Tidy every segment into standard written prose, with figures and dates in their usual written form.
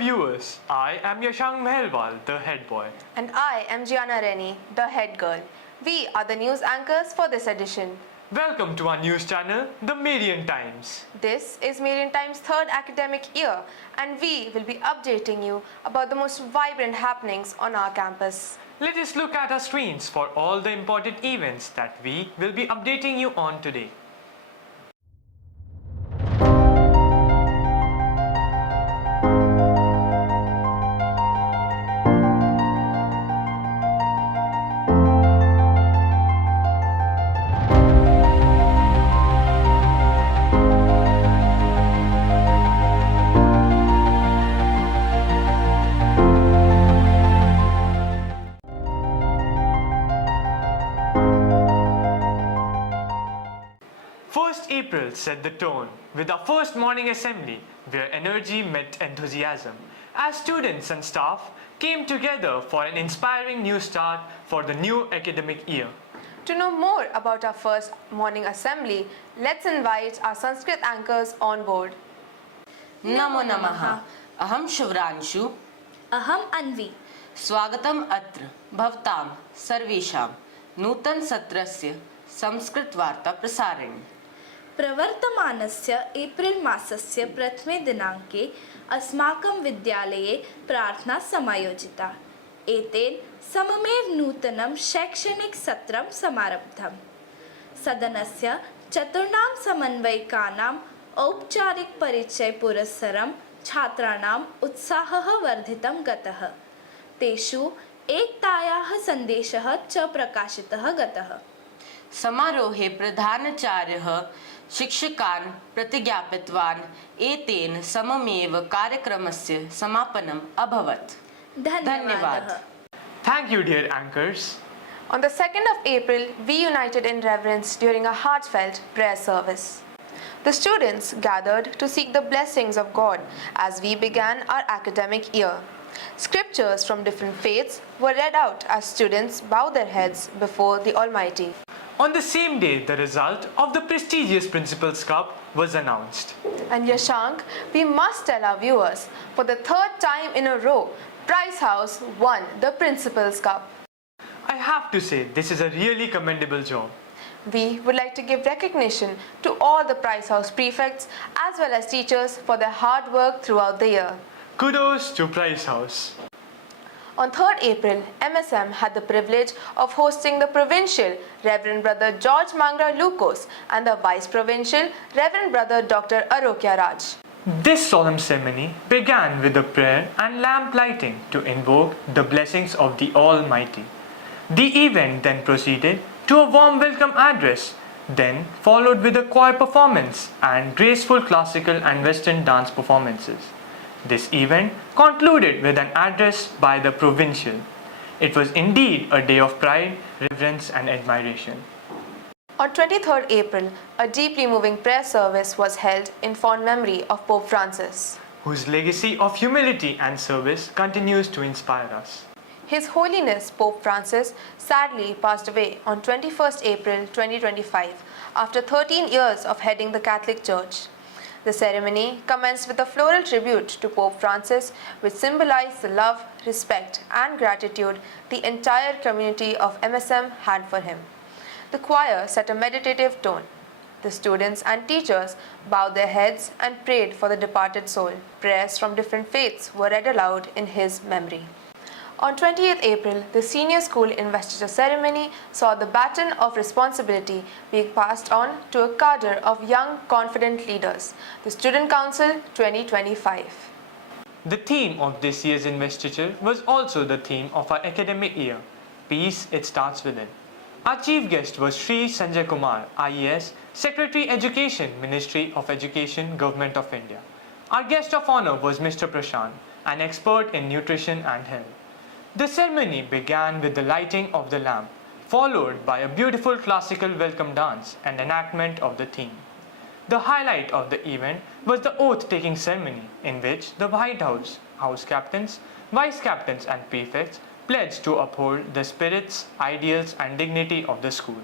viewers, I am Yashang Mehelwal, the head boy. And I am Gianna Rennie, the head girl. We are the news anchors for this edition. Welcome to our news channel, the Marian Times. This is Marian Times' third academic year, and we will be updating you about the most vibrant happenings on our campus. Let us look at our screens for all the important events that we will be updating you on today. April set the tone with our first morning assembly where energy met enthusiasm as students and staff came together for an inspiring new start for the new academic year. To know more about our first morning assembly, let's invite our Sanskrit anchors on board. Namo Namaha. Aham Shivranshu. Aham Anvi. Swagatam Atra Bhavtam Sarvesham Nutan Satrasya Sanskrit Varta Prasarani. प्रवर्तमानस्य April मासस्य प्रथमे दिनाङ्के अस्माकं विद्यालये प्रार्थना समायोजिता। एतेन सममेव नूतनं शैक्षणिकसत्रं समारब्धम्। सदनस्य चतुर्णां समन्वयकानाम् औपचारिकपरिचयपुरस्सरं छात्राणाम् उत्साहः वर्धितं गतः। तेषु एकतायाः सन्देशः च प्रकाशितः गतः। समारोहे प्रधानाचार्यः शिक्षकान् प्रतिज्ञापितवान् एतेन सममेव कार्यक्रमस्य समापनम् अभवत्। धन्यवाद। Thank you, dear anchors. On the 2nd of April, we united in reverence during a heartfelt prayer service. The students gathered to seek the blessings of God as we began our academic year. Scriptures from different faiths were read out as students bowed their heads before the Almighty. On the same day, the result of the prestigious Principal's Cup was announced. And Yashank, we must tell our viewers, for the third time in a row, Prize House won the Principal's Cup. I have to say, this is a really commendable job. We would like to give recognition to all the Prize House prefects as well as teachers for their hard work throughout the year. Kudos to Prize House. On 3rd April, MSM had the privilege of hosting the Provincial Reverend Brother George Mangra Lucas and the Vice Provincial Reverend Brother Dr. Arokya Raj. This solemn ceremony began with a prayer and lamp lighting to invoke the blessings of the Almighty. The event then proceeded to a warm welcome address, then followed with a choir performance and graceful classical and western dance performances. This event concluded with an address by the Provincial. It was indeed a day of pride, reverence and admiration. On 23rd April, a deeply moving prayer service was held in fond memory of Pope Francis, whose legacy of humility and service continues to inspire us. His Holiness Pope Francis sadly passed away on 21st April 2025 after 13 years of heading the Catholic Church. The ceremony commenced with a floral tribute to Pope Francis, which symbolized the love, respect, and gratitude the entire community of MSM had for him. The choir set a meditative tone. The students and teachers bowed their heads and prayed for the departed soul. Prayers from different faiths were read aloud in his memory. On 28th April, the senior school investiture ceremony saw the baton of responsibility being passed on to a cadre of young, confident leaders, the Student Council 2025. The theme of this year's investiture was also the theme of our academic year, Peace, It Starts Within. Our chief guest was Sri Sanjay Kumar, IAS, Secretary Education, Ministry of Education, Government of India. Our guest of honor was Mr. Prashant, an expert in nutrition and health. The ceremony began with the lighting of the lamp, followed by a beautiful classical welcome dance and enactment of the theme. The highlight of the event was the oath-taking ceremony, in which the White House, House Captains, Vice Captains and Prefects pledged to uphold the spirits, ideals and dignity of the school.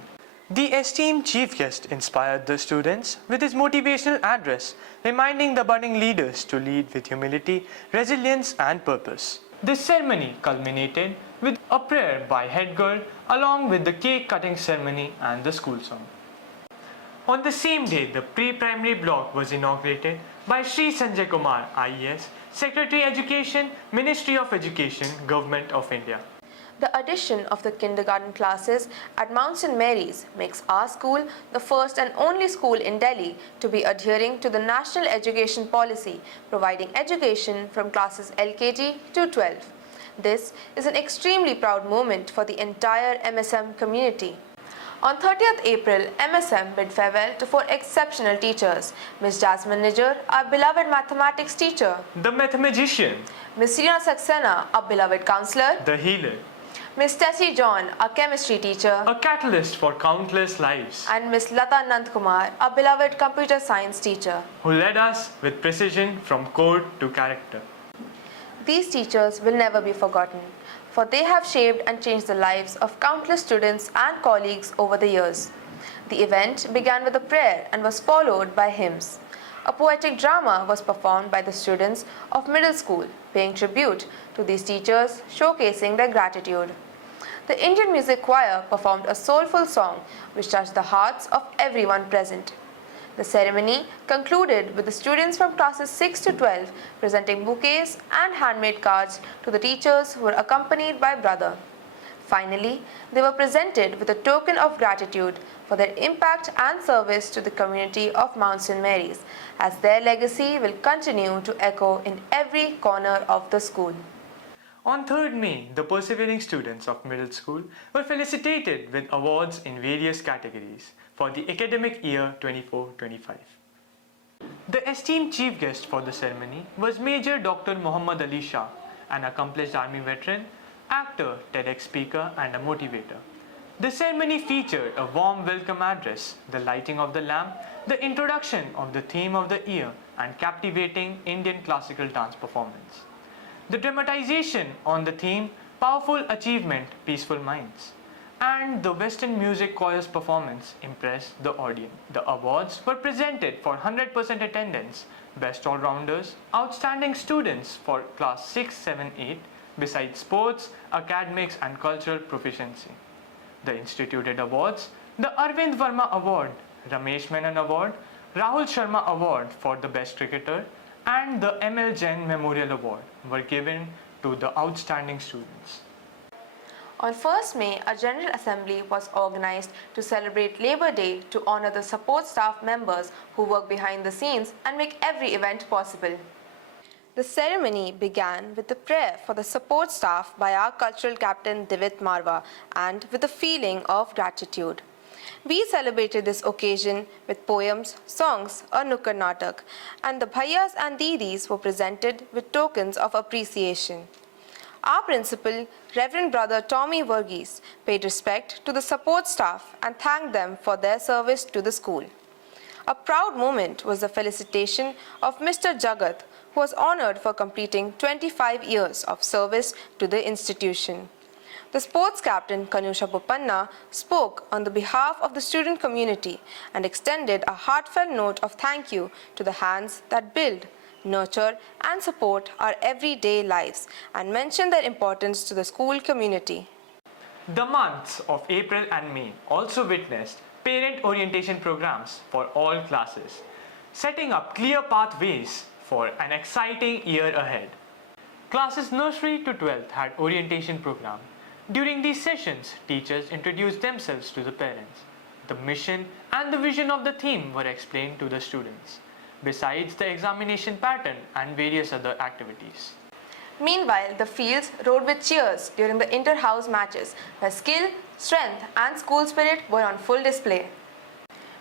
The esteemed chief guest inspired the students with his motivational address, reminding the budding leaders to lead with humility, resilience, and purpose. This ceremony culminated with a prayer by head girl along with the cake cutting ceremony and the school song. On the same day, the pre-primary block was inaugurated by Sri Sanjay Kumar, IES, Secretary Education, Ministry of Education, Government of India. The addition of the kindergarten classes at Mount St. Mary's makes our school the first and only school in Delhi to be adhering to the National Education Policy, providing education from classes LKG to 12. This is an extremely proud moment for the entire MSM community. On 30th April, MSM bid farewell to 4 exceptional teachers: Ms. Jasmine Nijjar, our beloved mathematics teacher; The mathematician, Ms. Rina Saxena, our beloved counselor; the healer, Ms. Tessie John, our chemistry teacher; a catalyst for countless lives, and Ms. Lata Nandkumar, our beloved computer science teacher. who led us with precision from code to character. These teachers will never be forgotten, for they have shaped and changed the lives of countless students and colleagues over the years. The event began with a prayer and was followed by hymns. A poetic drama was performed by the students of middle school, paying tribute to these teachers, showcasing their gratitude. The Indian Music Choir performed a soulful song which touched the hearts of everyone present. The ceremony concluded with the students from classes 6 to 12 presenting bouquets and handmade cards to the teachers who were accompanied by brother. Finally, they were presented with a token of gratitude for their impact and service to the community of Mount St. Mary's, as their legacy will continue to echo in every corner of the school. On 3rd May, the persevering students of middle school were felicitated with awards in various categories for the academic year 24-25. The esteemed chief guest for the ceremony was Major Dr. Muhammad Ali Shah, an accomplished army veteran, actor, TEDx speaker, and a motivator. The ceremony featured a warm welcome address, the lighting of the lamp, the introduction of the theme of the year, and captivating Indian classical dance performance. The dramatization on the theme, Powerful Achievement, Peaceful Minds, and the Western Music Choir's performance impressed the audience. The awards were presented for 100% attendance, Best All-Rounders, Outstanding Students for Class 6, 7, 8, besides sports, academics, and cultural proficiency. The instituted awards, the Arvind Verma Award, Ramesh Menon Award, Rahul Sharma Award for the Best Cricketer, and the ML Jain Memorial Award were given to the outstanding students. On 1st May, a General Assembly was organized to celebrate Labour Day to honor the support staff members who work behind the scenes and make every event possible. The ceremony began with the prayer for the support staff by our cultural captain Divit Marwa and with a feeling of gratitude. We celebrated this occasion with poems, songs, a Nukkad Natak, and the bhaiyas and didis were presented with tokens of appreciation. Our principal, Reverend Brother Tommy Verghese, paid respect to the support staff and thanked them for their service to the school. A proud moment was the felicitation of Mr. Jagat, who was honored for completing 25 years of service to the institution. The sports captain, Kanusha Bopanna, spoke on the behalf of the student community and extended a heartfelt note of thank you to the hands that build, nurture, and support our everyday lives and mentioned their importance to the school community. The months of April and May also witnessed parent orientation programs for all classes, setting up clear pathways for an exciting year ahead. Classes nursery to 12th had orientation program. During these sessions, teachers introduced themselves to the parents. The mission and the vision of the theme were explained to the students, besides the examination pattern and various other activities. Meanwhile, the fields roared with cheers during the inter-house matches, where skill, strength, and school spirit were on full display.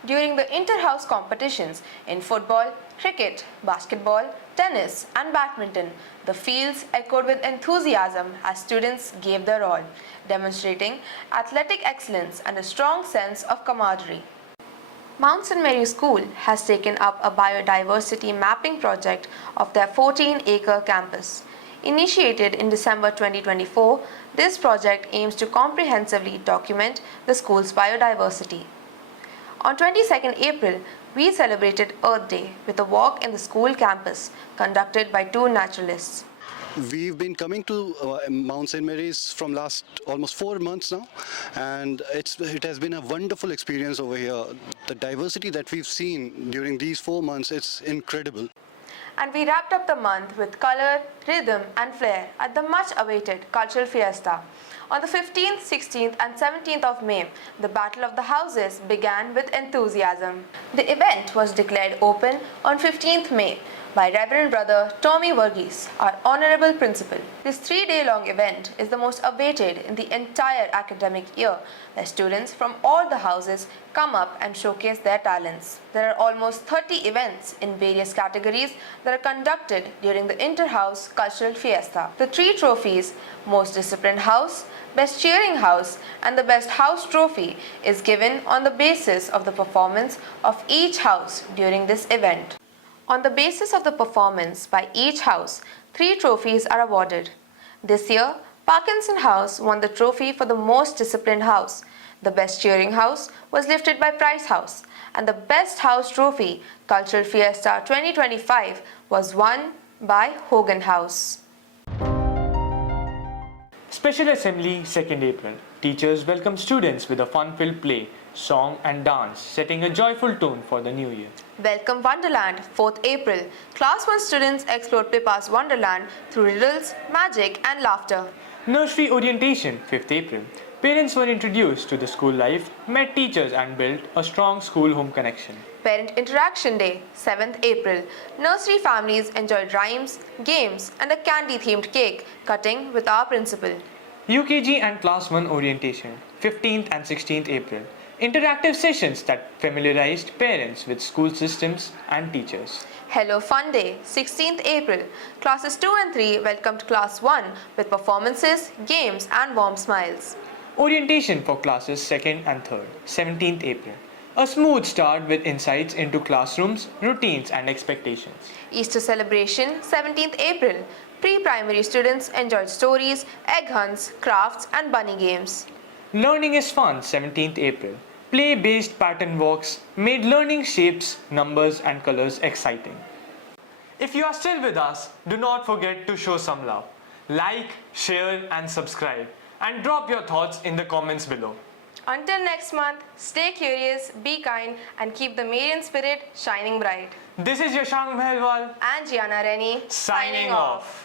During the inter-house competitions in football, cricket, basketball, tennis, and badminton, the fields echoed with enthusiasm as students gave their all, demonstrating athletic excellence and a strong sense of camaraderie. Mount St. Mary School has taken up a biodiversity mapping project of their 14-acre campus. Initiated in December 2024, this project aims to comprehensively document the school's biodiversity. On 22nd April, we celebrated Earth Day with a walk in the school campus conducted by two naturalists. We've been coming to Mount St. Mary's from last almost 4 months now, and it has been a wonderful experience over here. The diversity that we've seen during these 4 months, it's incredible. And we wrapped up the month with color, rhythm and flair at the much-awaited cultural fiesta. On the 15th, 16th and 17th of May, the Battle of the Houses began with enthusiasm. The event was declared open on 15th May by Reverend Brother Tommy Verghese, our Honorable Principal. This 3-day-long event is the most awaited in the entire academic year, where students from all the houses come up and showcase their talents. There are almost 30 events in various categories that are conducted during the Inter-House Cultural Fiesta. The 3 trophies, Most Disciplined House, Best Cheering House and the Best House Trophy, is given on the basis of the performance of each house during this event. On the basis of the performance by each house, 3 trophies are awarded. This year, Parkinson House won the trophy for the Most Disciplined House. The Best Cheering House was lifted by Price House, and the Best House Trophy, Cultural Fiesta 2025, was won by Hogan House. Special Assembly 2nd April. Teachers welcome students with a fun-filled play, song and dance, setting a joyful tone for the new year. Welcome Wonderland 4th April. Class 1 students explored Pippa's Wonderland through riddles, magic and laughter. Nursery Orientation 5th April. Parents were introduced to the school life, met teachers and built a strong school-home connection. Parent Interaction Day 7th April. Nursery families enjoyed rhymes, games and a candy-themed cake cutting with our principal. UKG and Class 1 Orientation 15th and 16th April. Interactive sessions that familiarized parents with school systems and teachers. Hello Fun Day 16th April. Classes 2 and 3 welcomed Class 1 with performances, games and warm smiles. Orientation for classes 2nd and 3rd 17th April. A smooth start with insights into classrooms, routines and expectations. Easter celebration 17th April. Pre-primary students enjoyed stories, egg hunts, crafts and bunny games. Learning is Fun 17th April. Play-based pattern walks made learning shapes, numbers and colors exciting. If you are still with us, do not forget to show some love. Like, share and subscribe and drop your thoughts in the comments below. Until next month, stay curious, be kind and keep the Marian spirit shining bright. This is Yashang Mehelwal And Gianna Rennie signing off.